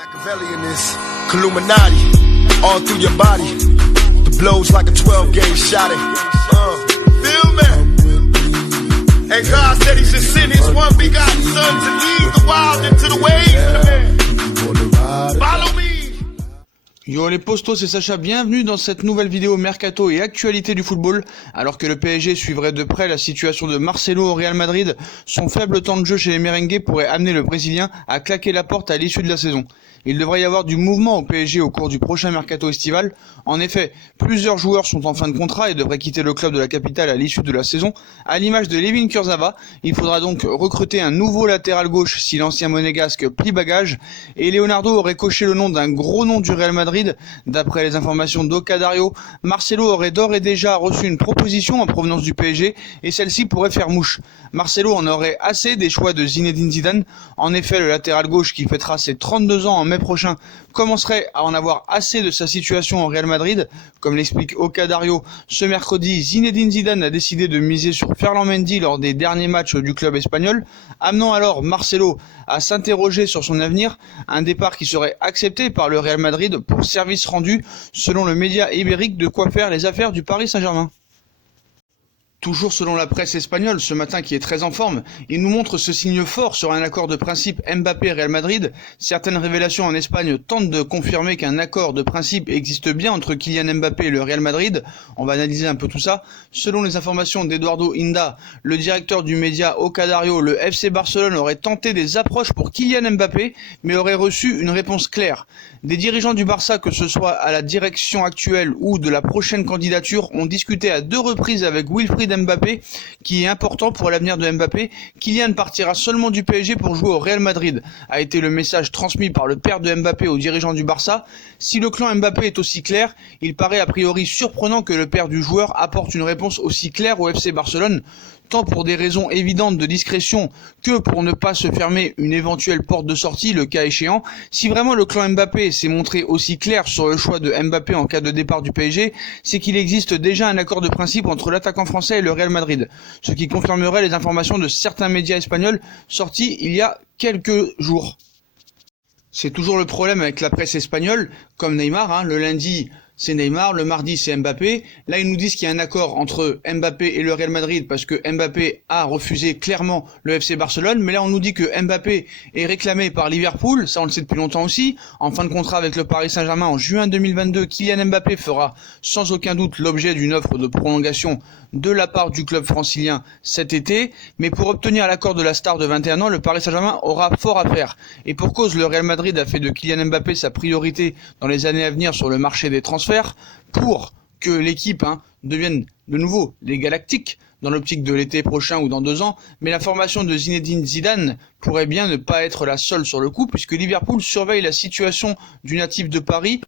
Machiavelli in this Illuminati, all through your body. The blows like a 12-gauge shot. Feel me? And God said He should send His one begotten Son to lead the wild into the ways. Follow me. Yo les postos, c'est Sacha, bienvenue dans cette nouvelle vidéo mercato et actualité du football. Alors que le PSG suivrait de près la situation de Marcelo au Real Madrid, son faible temps de jeu chez les merengues pourrait amener le Brésilien à claquer la porte à l'issue de la saison. Il devrait y avoir du mouvement au PSG au cours du prochain mercato estival. En effet, plusieurs joueurs sont en fin de contrat et devraient quitter le club de la capitale à l'issue de la saison. À l'image de Layvin Kurzawa, il faudra donc recruter un nouveau latéral gauche si l'ancien monégasque plie bagage. Et Leonardo aurait coché le nom d'un gros nom du Real Madrid. D'après les informations d'Oka Dario, Marcelo aurait d'ores et déjà reçu une proposition en provenance du PSG et celle-ci pourrait faire mouche. Marcelo en aurait assez des choix de Zinedine Zidane. En effet, le latéral gauche qui fêtera ses 32 ans en mai prochain commencerait à en avoir assez de sa situation au Real Madrid. Comme l'explique Oka Dario, ce mercredi, Zinedine Zidane a décidé de miser sur Ferland Mendy lors des derniers matchs du club espagnol, amenant alors Marcelo à s'interroger sur son avenir, un départ qui serait accepté par le Real Madrid pour service rendu, selon le média ibérique, de quoi faire les affaires du Paris Saint-Germain. Toujours selon la presse espagnole, ce matin qui est très en forme, il nous montre ce signe fort sur un accord de principe Mbappé-Real Madrid. Certaines révélations en Espagne tentent de confirmer qu'un accord de principe existe bien entre Kylian Mbappé et le Real Madrid. On va analyser un peu tout ça. Selon les informations d'Eduardo Inda, le directeur du média Oka Dario, le FC Barcelone aurait tenté des approches pour Kylian Mbappé, mais aurait reçu une réponse claire. Des dirigeants du Barça, que ce soit à la direction actuelle ou de la prochaine candidature, ont discuté à 2 reprises avec Wilfried Mbappé, qui est important pour l'avenir de Mbappé. Kylian partira seulement du PSG pour jouer au Real Madrid, a été le message transmis par le père de Mbappé aux dirigeants du Barça. Si le clan Mbappé est aussi clair, il paraît a priori surprenant que le père du joueur apporte une réponse aussi claire au FC Barcelone, tant pour des raisons évidentes de discrétion que pour ne pas se fermer une éventuelle porte de sortie, le cas échéant. Si vraiment le clan Mbappé s'est montré aussi clair sur le choix de Mbappé en cas de départ du PSG, c'est qu'il existe déjà un accord de principe entre l'attaquant français et le Real Madrid, ce qui confirmerait les informations de certains médias espagnols sortis il y a quelques jours. C'est toujours le problème avec la presse espagnole, comme Neymar, le lundi c'est Neymar, le mardi c'est Mbappé. Là ils nous disent qu'il y a un accord entre Mbappé et le Real Madrid parce que Mbappé a refusé clairement le FC Barcelone, mais là on nous dit que Mbappé est réclamé par Liverpool, ça on le sait depuis longtemps aussi. En fin de contrat avec le Paris Saint-Germain en juin 2022, Kylian Mbappé fera sans aucun doute l'objet d'une offre de prolongation de la part du club francilien cet été, mais pour obtenir l'accord de la star de 21 ans, le Paris Saint-Germain aura fort à faire. Et pour cause, le Real Madrid a fait de Kylian Mbappé sa priorité dans les années à venir sur le marché des transferts pour que l'équipe devienne de nouveau les Galactiques dans l'optique de l'été prochain ou dans 2 ans, mais la formation de Zinedine Zidane pourrait bien ne pas être la seule sur le coup, puisque Liverpool surveille la situation du natif de Paris.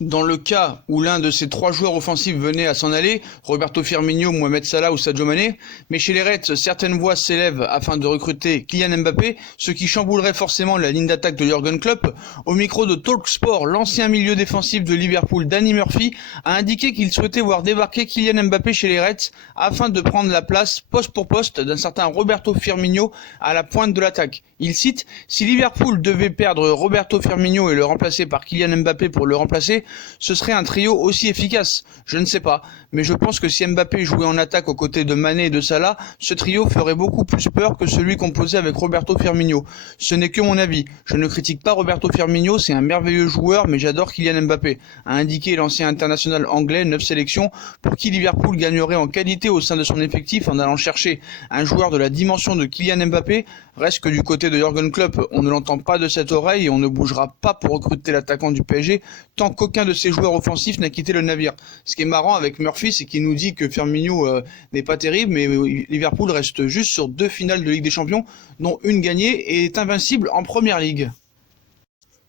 Dans le cas où l'un de ces 3 joueurs offensifs venait à s'en aller, Roberto Firmino, Mohamed Salah ou Sadio Mané, mais chez les Reds, certaines voix s'élèvent afin de recruter Kylian Mbappé, ce qui chamboulerait forcément la ligne d'attaque de Jürgen Klopp. Au micro de Talksport, l'ancien milieu défensif de Liverpool, Danny Murphy, a indiqué qu'il souhaitait voir débarquer Kylian Mbappé chez les Reds afin de prendre la place poste pour poste d'un certain Roberto Firmino à la pointe de l'attaque. Il cite: « Si Liverpool devait perdre Roberto Firmino et le remplacer par Kylian Mbappé pour le remplacer, ce serait un trio aussi efficace. Je ne sais pas, mais je pense que si Mbappé jouait en attaque aux côtés de Mané et de Salah, ce trio ferait beaucoup plus peur que celui composé avec Roberto Firmino. Ce n'est que mon avis. Je ne critique pas Roberto Firmino, c'est un merveilleux joueur, mais j'adore Kylian Mbappé », a indiqué l'ancien international anglais, 9 sélections, pour qui Liverpool gagnerait en qualité au sein de son effectif en allant chercher un joueur de la dimension de Kylian Mbappé. Reste que du côté de Jürgen Klopp, on ne l'entend pas de cette oreille et on ne bougera pas pour recruter l'attaquant du PSG tant qu'aucun de ses joueurs offensifs n'a quitté le navire. Ce qui est marrant avec Murphy, c'est qu'il nous dit que Firmino n'est pas terrible, mais Liverpool reste juste sur 2 finales de Ligue des Champions, dont une gagnée, et est invincible en Première Ligue.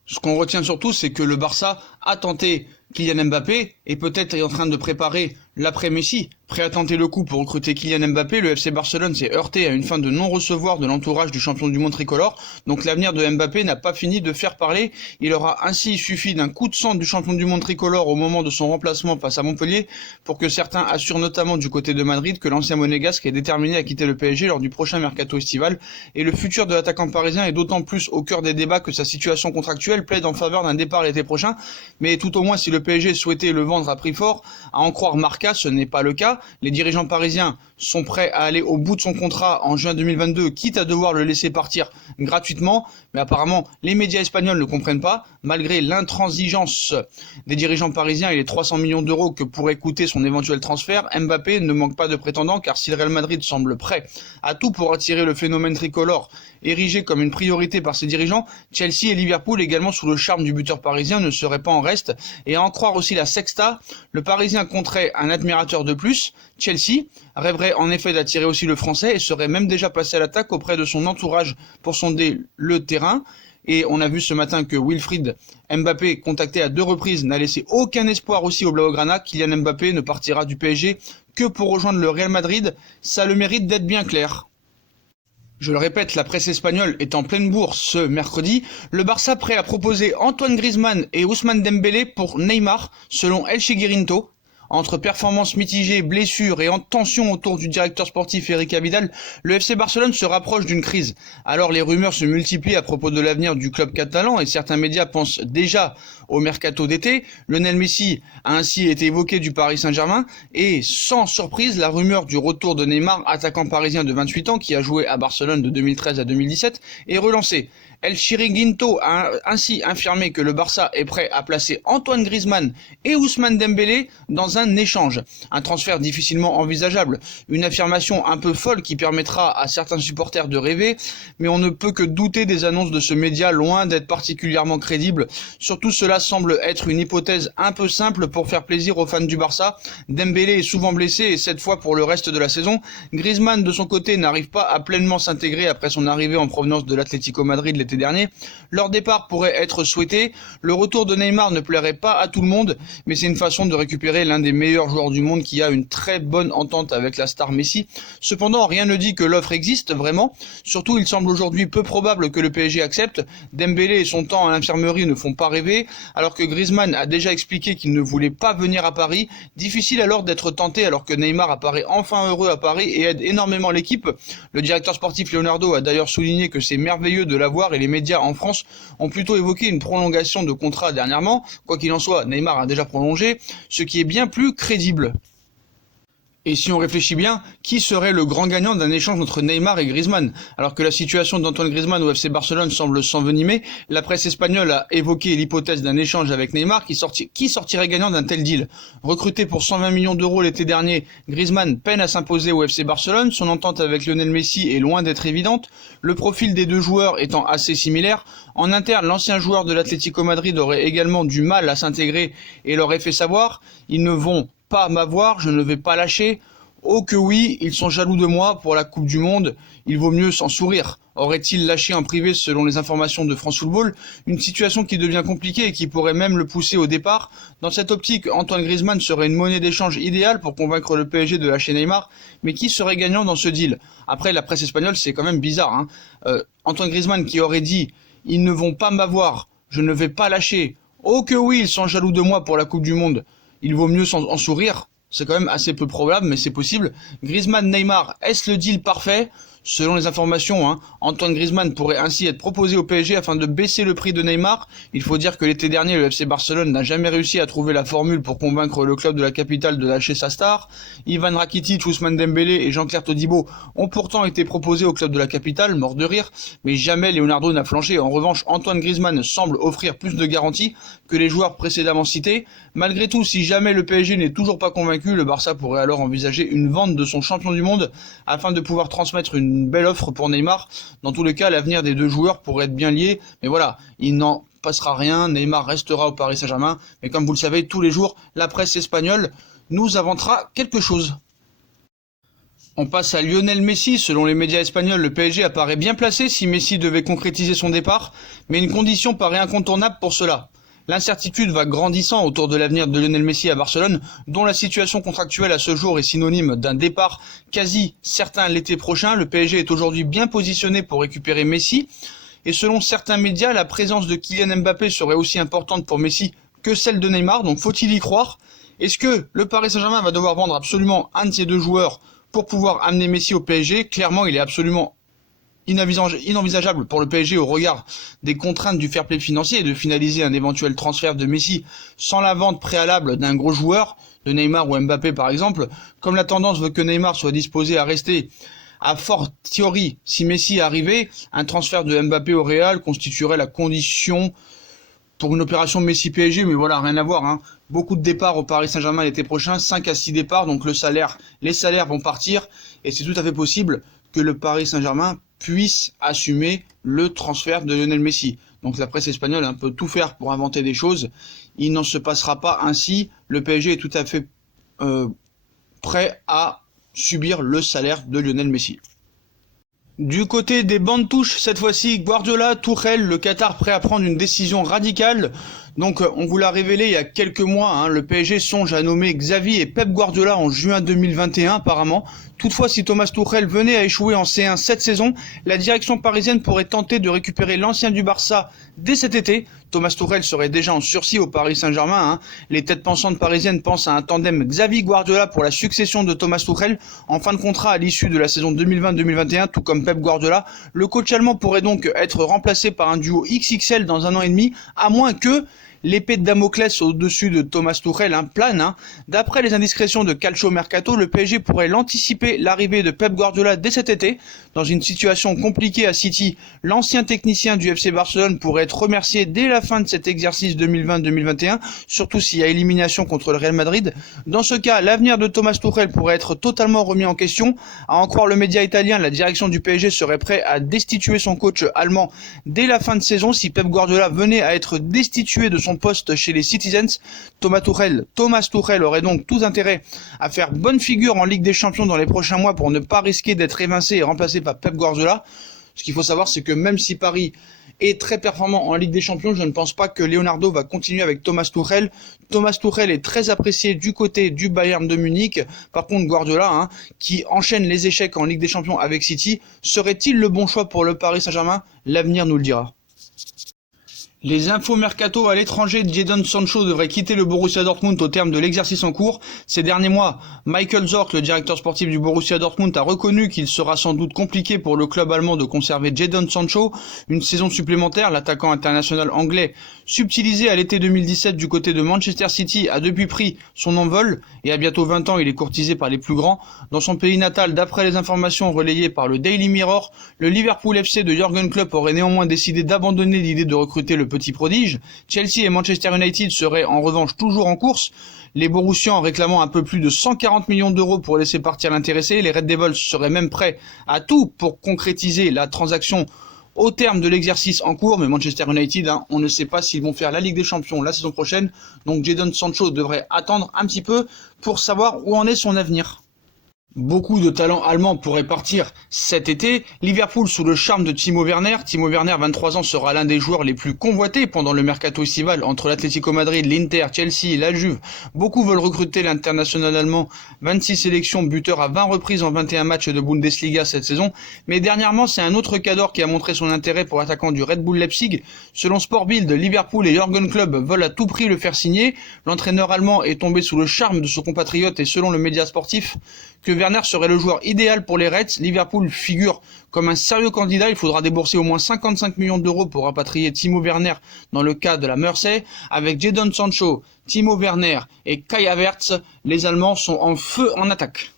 Ce qu'on retient surtout, c'est que le Barça a tenté Kylian Mbappé est peut-être en train de préparer l'après-Messi. Prêt à tenter le coup pour recruter Kylian Mbappé, le FC Barcelone s'est heurté à une fin de non-recevoir de l'entourage du champion du monde tricolore. Donc l'avenir de Mbappé n'a pas fini de faire parler. Il aura ainsi suffi d'un coup de sang du champion du monde tricolore au moment de son remplacement face à Montpellier pour que certains assurent notamment du côté de Madrid que l'ancien monégasque est déterminé à quitter le PSG lors du prochain mercato estival. Et le futur de l'attaquant parisien est d'autant plus au cœur des débats que sa situation contractuelle plaide en faveur d'un départ l'été prochain. Mais tout au moins si le PSG souhaitait le vendre à prix fort, à en croire Marca, ce n'est pas le cas. Les dirigeants parisiens sont prêts à aller au bout de son contrat en juin 2022, quitte à devoir le laisser partir gratuitement. Mais apparemment, les médias espagnols ne comprennent pas. Malgré l'intransigeance des dirigeants parisiens et les 300 millions d'euros que pourrait coûter son éventuel transfert, Mbappé ne manque pas de prétendants car si le Real Madrid semble prêt à tout pour attirer le phénomène tricolore, érigé comme une priorité par ses dirigeants, Chelsea et Liverpool, également sous le charme du buteur parisien, ne seraient pas en reste. Et à en croire aussi la Sexta, le Parisien compterait un admirateur de plus. Chelsea rêverait en effet d'attirer aussi le Français et serait même déjà passé à l'attaque auprès de son entourage pour sonder le terrain. Et on a vu ce matin que Wilfried Mbappé, contacté à 2 reprises, n'a laissé aucun espoir aussi au Blaugrana. Kylian Mbappé ne partira du PSG que pour rejoindre le Real Madrid. Ça a le mérite d'être bien clair. Je le répète, la presse espagnole est en pleine bourse ce mercredi. Le Barça prêt à proposer Antoine Griezmann et Ousmane Dembélé pour Neymar, selon El Chiguirinto. Entre performances mitigées, blessures et en tension autour du directeur sportif Eric Abidal, le FC Barcelone se rapproche d'une crise. Alors les rumeurs se multiplient à propos de l'avenir du club catalan et certains médias pensent déjà au mercato d'été. Lionel Messi a ainsi été évoqué du Paris Saint-Germain et sans surprise, la rumeur du retour de Neymar, attaquant parisien de 28 ans qui a joué à Barcelone de 2013 à 2017, est relancée. El Chiringuito a ainsi affirmé que le Barça est prêt à placer Antoine Griezmann et Ousmane Dembélé dans un échange. Un transfert difficilement envisageable. Une affirmation un peu folle qui permettra à certains supporters de rêver, mais on ne peut que douter des annonces de ce média loin d'être particulièrement crédible. Surtout cela semble être une hypothèse un peu simple pour faire plaisir aux fans du Barça. Dembélé est souvent blessé et cette fois pour le reste de la saison. Griezmann de son côté n'arrive pas à pleinement s'intégrer après son arrivée en provenance de l'Atlético Madrid l'été dernier. Leur départ pourrait être souhaité. Le retour de Neymar ne plairait pas à tout le monde, mais c'est une façon de récupérer l'un des meilleurs joueurs du monde qui a une très bonne entente avec la star Messi. Cependant, rien ne dit que l'offre existe vraiment. Surtout, il semble aujourd'hui peu probable que le PSG accepte. Dembélé et son temps à l'infirmerie ne font pas rêver, alors que Griezmann a déjà expliqué qu'il ne voulait pas venir à Paris. Difficile alors d'être tenté alors que Neymar apparaît enfin heureux à Paris et aide énormément l'équipe. Le directeur sportif Leonardo a d'ailleurs souligné que c'est merveilleux de l'avoir et les médias en France ont plutôt évoqué une prolongation de contrat dernièrement. Quoi qu'il en soit, Neymar a déjà prolongé, ce qui est bien plus crédible. Et si on réfléchit bien, qui serait le grand gagnant d'un échange entre Neymar et Griezmann? Alors que la situation d'Antoine Griezmann au FC Barcelone semble s'envenimer, la presse espagnole a évoqué l'hypothèse d'un échange avec Neymar qui sortirait gagnant d'un tel deal. Recruté pour 120 millions d'euros l'été dernier, Griezmann peine à s'imposer au FC Barcelone, son entente avec Lionel Messi est loin d'être évidente, le profil des deux joueurs étant assez similaire. En interne, l'ancien joueur de l'Atlético Madrid aurait également du mal à s'intégrer et leur aurait fait savoir « Ils ne vont pas m'avoir, je ne vais pas lâcher. Oh que oui, ils sont jaloux de moi pour la Coupe du Monde, il vaut mieux s'en sourire. » Aurait-il lâché en privé selon les informations de France Football? Une situation qui devient compliquée et qui pourrait même le pousser au départ. Dans cette optique, Antoine Griezmann serait une monnaie d'échange idéale pour convaincre le PSG de lâcher Neymar. Mais qui serait gagnant dans ce deal? Après, la presse espagnole, c'est quand même bizarre. Antoine Griezmann qui aurait dit « Ils ne vont pas m'avoir, je ne vais pas lâcher. Oh que oui, ils sont jaloux de moi pour la Coupe du Monde. Il vaut mieux en sourire. » C'est quand même assez peu probable, mais c'est possible. Griezmann-Neymar, est-ce le deal parfait? Selon les informations, Antoine Griezmann pourrait ainsi être proposé au PSG afin de baisser le prix de Neymar. Il faut dire que l'été dernier, le FC Barcelone n'a jamais réussi à trouver la formule pour convaincre le club de la capitale de lâcher sa star. Ivan Rakitic, Ousmane Dembélé et Jean-Claire Todibo ont pourtant été proposés au club de la capitale, mort de rire, mais jamais Leonardo n'a flanché. En revanche, Antoine Griezmann semble offrir plus de garanties que les joueurs précédemment cités. Malgré tout, si jamais le PSG n'est toujours pas convaincu, le Barça pourrait alors envisager une vente de son champion du monde afin de pouvoir transmettre une belle offre pour Neymar. Dans tous les cas, l'avenir des deux joueurs pourrait être bien lié, mais voilà, il n'en passera rien, Neymar restera au Paris Saint-Germain, mais comme vous le savez, tous les jours, la presse espagnole nous inventera quelque chose. On passe à Lionel Messi. Selon les médias espagnols, le PSG apparaît bien placé si Messi devait concrétiser son départ, mais une condition paraît incontournable pour cela. L'incertitude va grandissant autour de l'avenir de Lionel Messi à Barcelone, dont la situation contractuelle à ce jour est synonyme d'un départ quasi certain l'été prochain. Le PSG est aujourd'hui bien positionné pour récupérer Messi. Et selon certains médias, la présence de Kylian Mbappé serait aussi importante pour Messi que celle de Neymar. Donc faut-il y croire? Est-ce que le Paris Saint-Germain va devoir vendre absolument un de ces deux joueurs pour pouvoir amener Messi au PSG? Clairement, il est absolument inenvisageable pour le PSG au regard des contraintes du fair play financier et de finaliser un éventuel transfert de Messi sans la vente préalable d'un gros joueur, de Neymar ou Mbappé par exemple. Comme la tendance veut que Neymar soit disposé à rester, à fortiori, si Messi arrivait, un transfert de Mbappé au Real constituerait la condition pour une opération Messi-PSG, mais voilà, rien à voir, hein. Beaucoup de départs au Paris Saint-Germain l'été prochain, 5 à 6 départs, donc les salaires vont partir, et c'est tout à fait possible que le Paris Saint-Germain puisse assumer le transfert de Lionel Messi. Donc la presse espagnole peut tout faire pour inventer des choses. Il n'en se passera pas ainsi. Le PSG est tout à fait prêt à subir le salaire de Lionel Messi. Du côté des bancs de touche, cette fois-ci, Guardiola, Tuchel, le Qatar prêt à prendre une décision radicale. Donc on vous l'a révélé il y a quelques mois, hein, le PSG songe à nommer Xavi et Pep Guardiola en juin 2021 apparemment. Toutefois, si Thomas Tuchel venait à échouer en C1 cette saison, la direction parisienne pourrait tenter de récupérer l'ancien du Barça dès cet été. Thomas Tuchel serait déjà en sursis au Paris Saint-Germain, hein. Les têtes pensantes parisiennes pensent à un tandem Xavi-Guardiola pour la succession de Thomas Tuchel en fin de contrat à l'issue de la saison 2020-2021, tout comme Pep Guardiola. Le coach allemand pourrait donc être remplacé par un duo XXL dans 1 an et demi, à moins que l'épée de Damoclès au-dessus de Thomas Tuchel plane. D'après les indiscrétions de Calcio Mercato, le PSG pourrait l'anticiper l'arrivée de Pep Guardiola dès cet été. Dans une situation compliquée à City, l'ancien technicien du FC Barcelone pourrait être remercié dès la fin de cet exercice 2020-2021, surtout s'il y a élimination contre le Real Madrid. Dans ce cas, l'avenir de Thomas Tuchel pourrait être totalement remis en question. À en croire le média italien, la direction du PSG serait prête à destituer son coach allemand dès la fin de saison si Pep Guardiola venait à être destitué de son poste chez les Citizens. Thomas Tuchel aurait donc tout intérêt à faire bonne figure en Ligue des Champions dans les prochains mois pour ne pas risquer d'être évincé et remplacé par Pep Guardiola. Ce qu'il faut savoir, c'est que même si Paris est très performant en Ligue des Champions, je ne pense pas que Leonardo va continuer avec Thomas Tuchel. Thomas Tuchel est très apprécié du côté du Bayern de Munich. Par contre, Guardiola, qui enchaîne les échecs en Ligue des Champions avec City, serait-il le bon choix pour le Paris Saint-Germain? L'avenir nous le dira. Les infos mercato à l'étranger, Jadon Sancho devrait quitter le Borussia Dortmund au terme de l'exercice en cours. Ces derniers mois, Michael Zorc, le directeur sportif du Borussia Dortmund, a reconnu qu'il sera sans doute compliqué pour le club allemand de conserver Jadon Sancho. Une saison supplémentaire, l'attaquant international anglais, subtilisé à l'été 2017 du côté de Manchester City, a depuis pris son envol et à bientôt 20 ans, il est courtisé par les plus grands. Dans son pays natal, d'après les informations relayées par le Daily Mirror, le Liverpool FC de Jürgen Klopp aurait néanmoins décidé d'abandonner l'idée de recruter le petit prodige. Chelsea et Manchester United seraient en revanche toujours en course. Les Borussians en réclamant un peu plus de 140 millions d'euros pour laisser partir l'intéressé. Les Red Devils seraient même prêts à tout pour concrétiser la transaction au terme de l'exercice en cours. Mais Manchester United, on ne sait pas s'ils vont faire la Ligue des Champions la saison prochaine. Donc Jadon Sancho devrait attendre un petit peu pour savoir où en est son avenir. Beaucoup de talents allemands pourraient partir cet été. Liverpool sous le charme de Timo Werner. Timo Werner, 23 ans, sera l'un des joueurs les plus convoités pendant le mercato estival entre l'Atlético Madrid, l'Inter, Chelsea et la Juve. Beaucoup veulent recruter l'international allemand. 26 sélections, buteur à 20 reprises en 21 matchs de Bundesliga cette saison. Mais dernièrement, c'est un autre cadre qui a montré son intérêt pour l'attaquant du Red Bull Leipzig. Selon Sport Bild, Liverpool et Jürgen Klopp veulent à tout prix le faire signer. L'entraîneur allemand est tombé sous le charme de son compatriote et selon le média sportif, que Werner serait le joueur idéal pour les Reds. Liverpool figure comme un sérieux candidat. Il faudra débourser au moins 55 millions d'euros pour rapatrier Timo Werner dans le cas de la Mersey. Avec Jadon Sancho, Timo Werner et Kai Havertz, les Allemands sont en feu en attaque.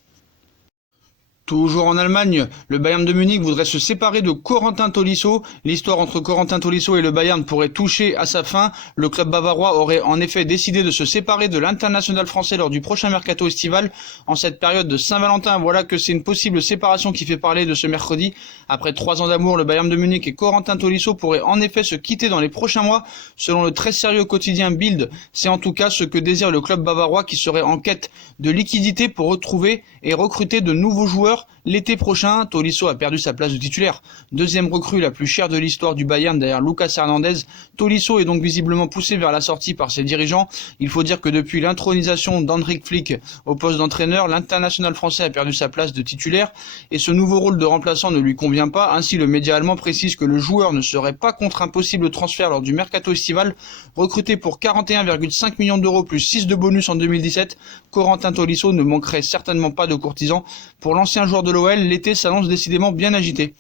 Toujours en Allemagne, le Bayern de Munich voudrait se séparer de Corentin Tolisso. L'histoire entre Corentin Tolisso et le Bayern pourrait toucher à sa fin. Le club bavarois aurait en effet décidé de se séparer de l'international français lors du prochain mercato estival. En cette période de Saint-Valentin, voilà que c'est une possible séparation qui fait parler de ce mercredi. Après 3 ans d'amour, le Bayern de Munich et Corentin Tolisso pourraient en effet se quitter dans les prochains mois. Selon le très sérieux quotidien Bild, c'est en tout cas ce que désire le club bavarois qui serait en quête de liquidité pour retrouver et recruter de nouveaux joueurs. joueur. L'été prochain, Tolisso a perdu sa place de titulaire. Deuxième recrue la plus chère de l'histoire du Bayern derrière Lucas Hernandez. Tolisso est donc visiblement poussé vers la sortie par ses dirigeants. Il faut dire que depuis l'intronisation d'Hendrik Flick au poste d'entraîneur, l'international français a perdu sa place de titulaire et ce nouveau rôle de remplaçant ne lui convient pas. Ainsi, le média allemand précise que le joueur ne serait pas contre un possible transfert lors du mercato estival. Recruté pour 41,5 millions d'euros plus 6 de bonus en 2017, Corentin Tolisso ne manquerait certainement pas de courtisans. Pour l'ancien joueur de l'OL, l'été s'annonce décidément bien agité.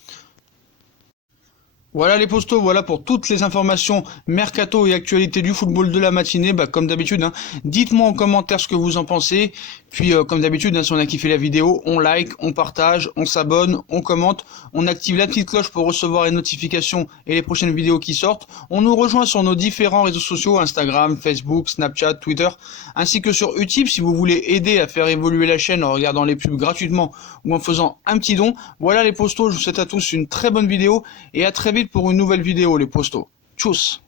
Voilà les postos, voilà pour toutes les informations mercato et actualité du football de la matinée. Comme d'habitude, dites-moi en commentaire ce que vous en pensez. Puis comme d'habitude, si on a kiffé la vidéo, on like, on partage, on s'abonne, on commente, on active la petite cloche pour recevoir les notifications et les prochaines vidéos qui sortent. On nous rejoint sur nos différents réseaux sociaux, Instagram, Facebook, Snapchat, Twitter, ainsi que sur Utip si vous voulez aider à faire évoluer la chaîne en regardant les pubs gratuitement ou en faisant un petit don. Voilà les postos, je vous souhaite à tous une très bonne vidéo et à très vite pour une nouvelle vidéo les postos. Tchuss.